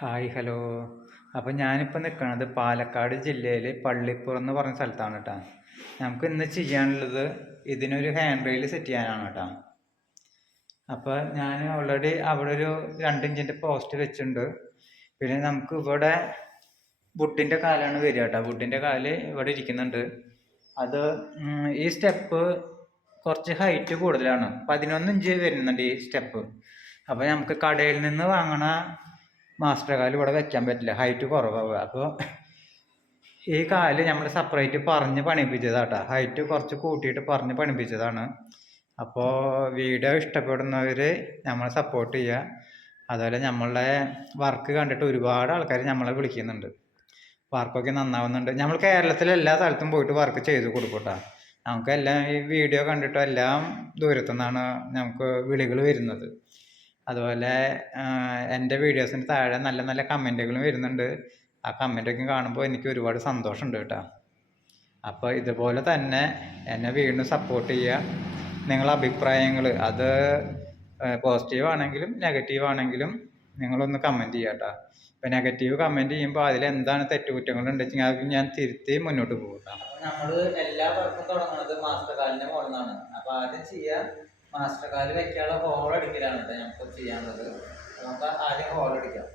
Hi hello അപ്പോൾ ഞാനിപ്പോൾ നിൽക്കുന്നത് പാലക്കാട് ജില്ലയിലെ പള്ളിപ്പുറം എന്ന് പറഞ്ഞ സ്ഥലത്താണ് കേട്ടോ നമുക്ക് ഇന്ന് ചെയ്യാനുള്ളത് ഇതിനൊരു ഹാൻഡ് റെയിൽ സെറ്റ് ചെയ്യാനാണ് കേട്ടോ അപ്പോൾ ഞാൻ ഓൾറെഡി അവിടെ ഒരു രണ്ട് ഇഞ്ചിന്റെ പോസ്റ്റ് വെച്ചിട്ടുണ്ട്. പിന്നെ നമുക്ക് ഇവിടെ വുഡിന്റെ കാലാണ് വരിക കേട്ടോ വുഡിന്റെ കാൽ ഇവിടെ ഇരിക്കുന്നുണ്ട്. അത് ഈ സ്റ്റെപ്പ് കുറച്ച് ഹൈറ്റ് കൂടുതലാണ്. പതിനൊന്ന് ഇഞ്ച് വരുന്നുണ്ട് ഈ സ്റ്റെപ്പ് അപ്പോൾ നമുക്ക് കടയിൽ നിന്ന് വാങ്ങണ മാസ്റ്റർ കാൽ ഇവിടെ വെക്കാൻ പറ്റില്ല. ഹൈറ്റ് കുറവാണ് അപ്പോൾ ഈ കാൽ നമ്മൾ സെപ്പറേറ്റ് പറഞ്ഞ് പണിപ്പിച്ചതാട്ടോ. ഹൈറ്റ് കുറച്ച് കൂട്ടിയിട്ട് പറഞ്ഞ് പണിപ്പിച്ചതാണ്. അപ്പോൾ വീഡിയോ ഇഷ്ടപ്പെടുന്നവർ നമ്മളെ സപ്പോർട്ട് ചെയ്യുക അതുപോലെ നമ്മളുടെ വർക്ക് കണ്ടിട്ട് ഒരുപാട് ആൾക്കാർ നമ്മളെ വിളിക്കുന്നുണ്ട്. വർക്കൊക്കെ നന്നാവുന്നുണ്ട്. നമ്മൾ കേരളത്തിലെ എല്ലാ സ്ഥലത്തും പോയിട്ട് വർക്ക് ചെയ്ത് കൊടുക്കൂട്ടാ. നമുക്ക് എല്ലാം ഈ വീഡിയോ കണ്ടിട്ട് എല്ലാം ദൂരത്തു നിന്നാണ് നമുക്ക് വിളികൾ വരുന്നത്. അതുപോലെ എന്റെ വീഡിയോസിന് താഴെ നല്ല നല്ല കമന്റുകളും വരുന്നുണ്ട്. ആ കമന്റൊക്കെ കാണുമ്പോൾ എനിക്ക് ഒരുപാട് സന്തോഷമുണ്ട് കേട്ടോ. അപ്പോൾ ഇതുപോലെ തന്നെ എന്നെ വീണ്ടും സപ്പോർട്ട് ചെയ്യുക. നിങ്ങളുടെ അഭിപ്രായങ്ങൾ അത് പോസിറ്റീവ് ആണെങ്കിലും നെഗറ്റീവ് ആണെങ്കിലും നിങ്ങളൊന്ന് കമന്റ് ചെയ്യുക കേട്ടോ. ഇപ്പം നെഗറ്റീവ് കമന്റ് ചെയ്യുമ്പോൾ അതിൽ എന്താണ് തെറ്റുകുറ്റങ്ങൾ ഉണ്ടെങ്കിൽ അത് ഞാൻ തിരുത്തി മുന്നോട്ട് പോകും നമ്മൾ എല്ലാ വർക്കും തുടങ്ങുന്നത് മാസ്റ്റർ കാലിന്റെ അപ്പോൾ ആദ്യം ചെയ്യുക മാസ്റ്റർ കാർഡ് വെക്കാനുള്ള ഹോൾ അടിക്കലാണ് കേട്ടോ നമുക്ക് ചെയ്യാനുള്ളത്. നമുക്ക് ആദ്യം ഹോൾ അടിക്കാം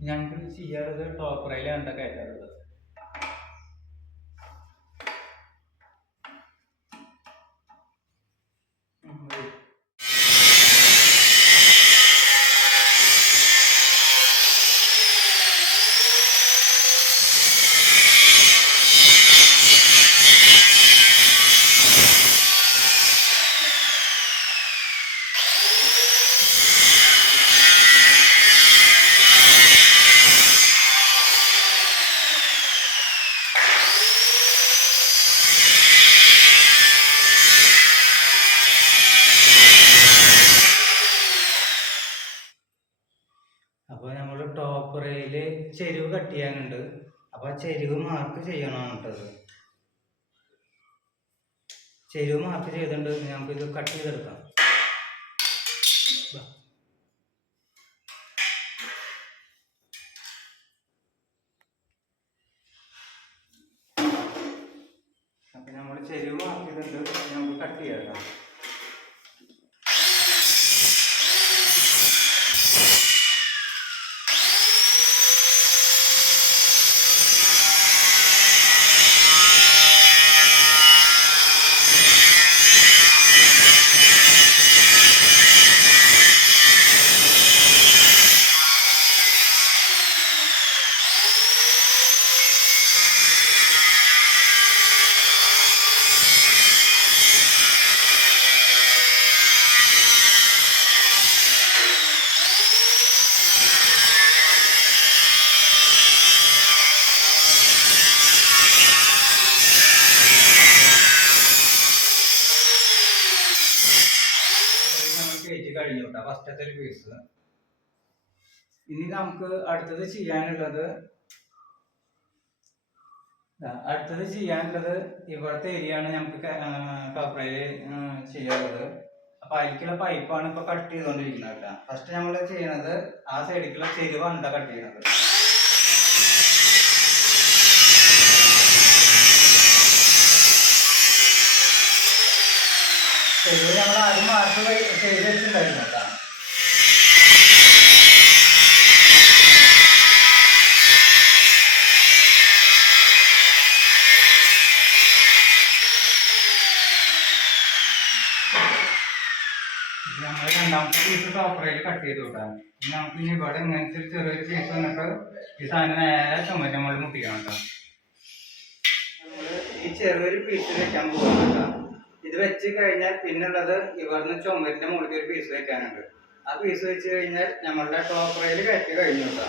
ഞങ്ങൾക്ക് ചെയ്യാറുള്ളത് ടോപ്പ് കേട്ടോ കയറ്റാറുള്ളത് ചെരുവ് കട്ട് ചെയ്യാനുണ്ട്. അപ്പോൾ ആ ചെരുവ് മാർക്ക് ചെയ്യണം കേട്ടത് ചെരുവ് മാർക്ക് ചെയ്തിട്ടുണ്ട്. ഇത് കട്ട് ചെയ്തെടുക്കാം. ബാ. അപ്പോൾ നമ്മൾ ചെരുവ് മാർക്ക് ചെയ്തിട്ടുണ്ട്. നമുക്ക് കട്ട് ചെയ്യാം ഫസ്റ്റത്തെ കേസ് ഇനി നമുക്ക് അടുത്തത് ചെയ്യാനുള്ളത് അടുത്തത് ചെയ്യാനുള്ളത് ഇവിടുത്തെ ഏരിയയാണ് നമുക്ക് കവറേജ് ചെയ്യാനുള്ളത്. അപ്പൊ അതിലേക്കുള്ള പൈപ്പാണ് ഇപ്പൊ കട്ട്. ചെയ്തുകൊണ്ടിരിക്കുന്നത് ഫസ്റ്റ് നമ്മൾ ചെയ്യണത് ആ സൈഡിലേക്കുള്ള ചെരുവാണ് കട്ട് ചെയ്യണത്. ചെരുവ് നമ്മൾ ആദ്യം മാർക്ക് ചെയ്ത് വെച്ചിട്ടുണ്ടായിരുന്നു കേട്ടോ. നമ്മൾ രണ്ടാമത്തെ പീസ് ടോപ്പറയിൽ കട്ട് ചെയ്ത് വിട്ടാൽ നമുക്ക് ഇനി ഇവിടെ ഇങ്ങനത്തെ ചെറിയൊരു പീസ് വന്നിട്ട് ഈ സാധനം നേരെ ചുമറ്റ നമ്മൾ മുട്ടിക്കണം കേട്ടോ ഈ ചെറിയൊരു പീസ് വെക്കാൻ പോകുന്നു ഇത് വെച്ച് കഴിഞ്ഞാൽ പിന്നുള്ളത് ഇവിടുന്ന് ചുമരിന്റെ മുകളിൽ ഒരു പീസ് വെക്കാനുണ്ട്. ആ പീസ് വെച്ച് കഴിഞ്ഞാൽ നമ്മളുടെ ടോപ്പറയിൽ കയറ്റി കഴിഞ്ഞു കേട്ടോ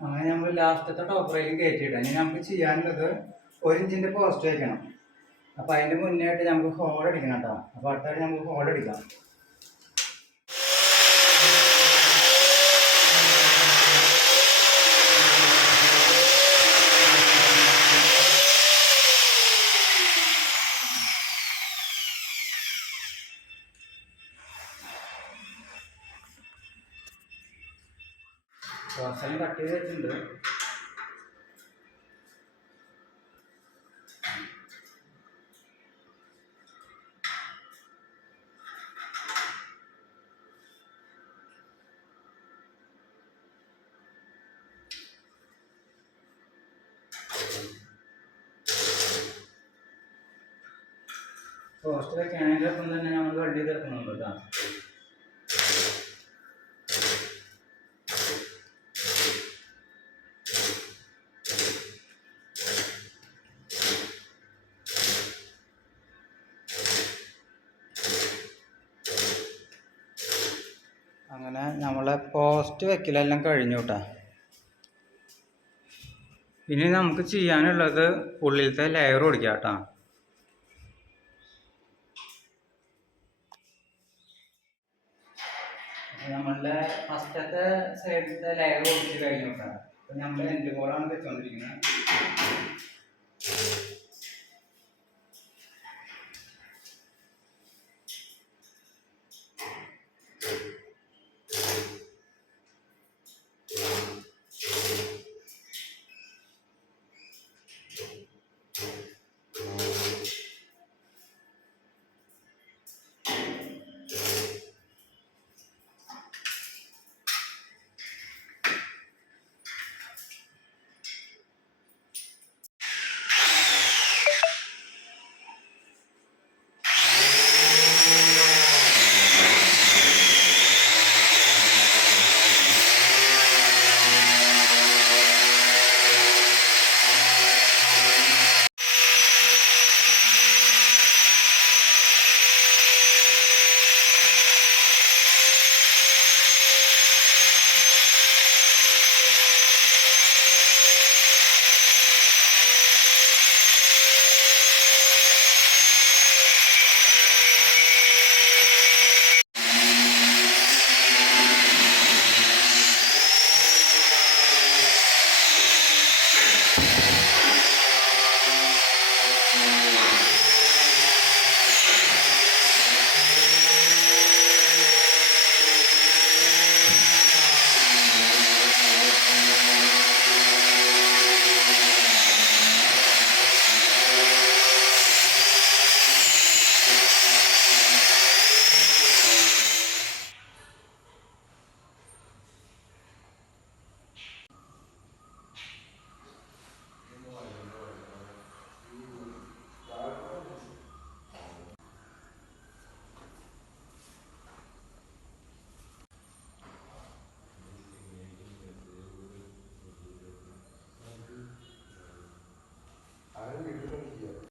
അങ്ങനെ നമ്മൾ ലാസ്റ്റത്തെ ടോപ്പറയിൽ കയറ്റിയിട്ടാണ് ഇനി നമുക്ക് ചെയ്യാനുള്ളത് ഒരു ഇഞ്ചിന്റെ പോസ്റ്റ് വെക്കണം. അപ്പൊ അതിന്റെ മുന്നേയിട്ട് നമുക്ക് ഹോൾ അടിക്കണം കേട്ടോ. അപ്പൊ അടുത്തായിട്ട് നമുക്ക് ഹോൾ അടിക്കാം. പോസ്റ്റെല്ലാം കട്ട് ചെയ്ത് വെച്ചിട്ടുണ്ട്. പോസ്റ്റ് വെക്കാനതിന്റെ ഒപ്പം തന്നെ നമ്മൾ കട്ട് കേട്ടോ. അങ്ങനെ നമ്മളെ പോസ്റ്റ് വെക്കലെല്ലാം കഴിഞ്ഞു കേട്ടോ. ഇനി നമുക്ക് ചെയ്യാനുള്ളത് ഉള്ളിലത്തെ ലെയർ ഓടിക്കാം കേട്ടോ. നമ്മളുടെ ഫസ്റ്റത്തെ സൈഡിലത്തെ ലെയർ കൊടുത്ത് കഴിഞ്ഞു നോക്കാം അപ്പം നമ്മൾ എന്റെ കോളാണ് വെച്ചുകൊണ്ടിരിക്കുന്നത്